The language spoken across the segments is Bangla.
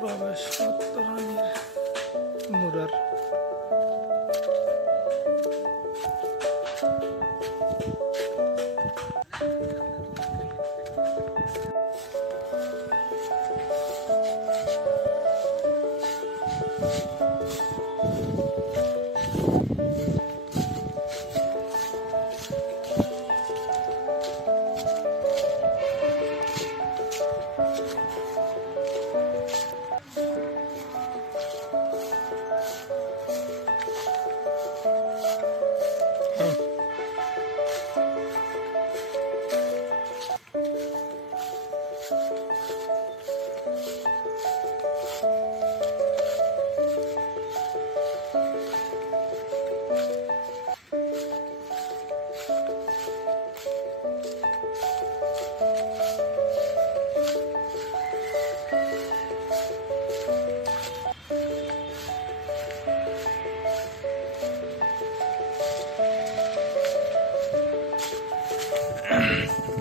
প্রবেশপথ রানীর মুরার।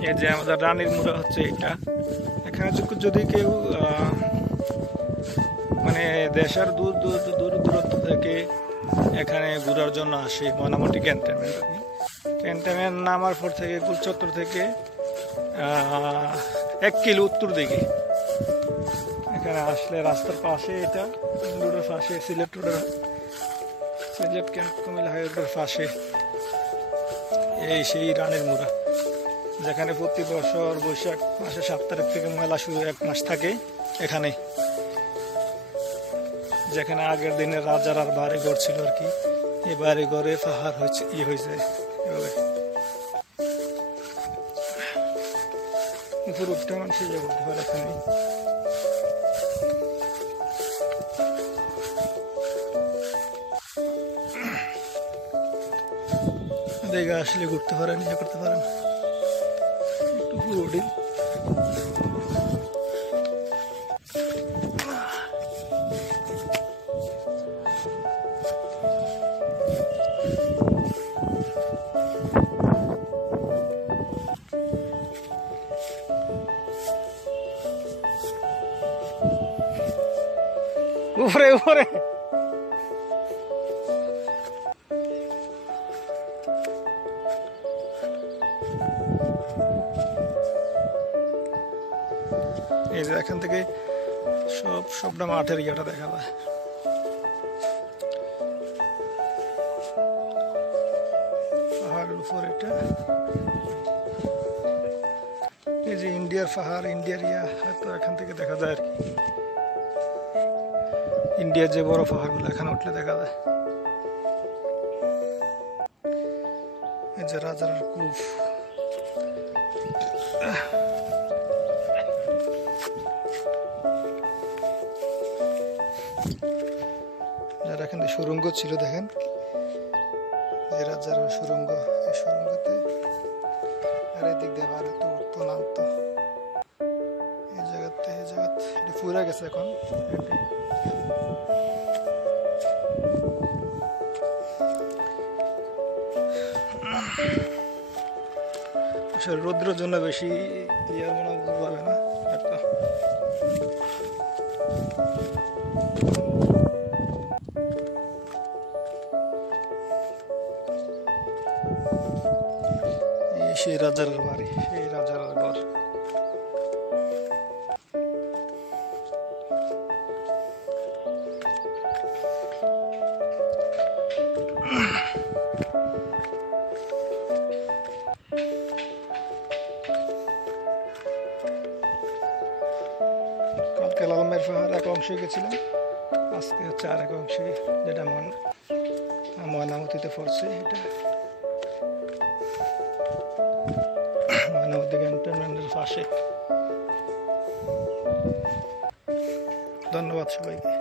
এই যে আমাদের রানীর মুরা হচ্ছে এটা। এখানে যদি কেউ মানে দেশের দূর দূর দূরত্ব থেকে এখানে ঘোরার জন্য আসে, ময়নামতি ক্যান্টনমেন্ট নামার পর থেকে গুলচত্বর থেকে 1 কিলো উত্তর দিকে এখানে আসলে রাস্তার পাশে, এটা রোডের পাশে, সিলেট কুমিল্লা হাইওয়ের পাশে এই সেই রানীর মুরা, যেখানে প্রতি বছর বৈশাখ মাসের 7 তারিখ থেকে মেলা শুরু 1 মাস থাকে এখানে। যেখানে আগের দিনে রাজার আর বাড়ি ঘর ছিল আর কি, এই বাড়ি ঘরে পাহাড় হয়েছে হয়েছে এভাবে উপর উঠতে মানুষ ইয়ে করতে পারে এখানে। জায়গা আসলে ঘুরতে পারেন, ইয়ে করতে পারেন একটু পুরো দিন। উপরে উপরে এই যে এখান থেকে সবটা মাঠের ইয়েটা দেখা যায়। পাহাড়ের উপর এটা, এই যে ইন্ডিয়ার পাহাড়, ইন্ডিয়ার হয়তো এখান থেকে দেখা যায় আর কি। ইন্ডিয়ার যে বড় পাহাড়গুলো এখানে উঠলে দেখা যায়। এই যে রাজার কূপ, যারা এখানে সুরঙ্গ ছিল দেখেন, এই রাজার সুরঙ্গ, এই সুরঙ্গতে আর এদিক দিয়ে বার হতো, উঠতো, নামতো। এই জায়গাতে এটা ফুরা গেছে এখন। রৌদ্রের জন্য বেশি ইয়ার মনে পাবে না একটা। সেই রাজার বাড়ি, সেই রাজার ঘর। কালকে লালমের পাহাড় 1 অংশে গেছিলাম, আজকে হচ্ছে আর 1 অংশে, যেটা ময়নামতিতে পড়ছে। এটা ময়নামতি ক্যান্টনমেন্টের পাশে। ধন্যবাদ সবাইকে।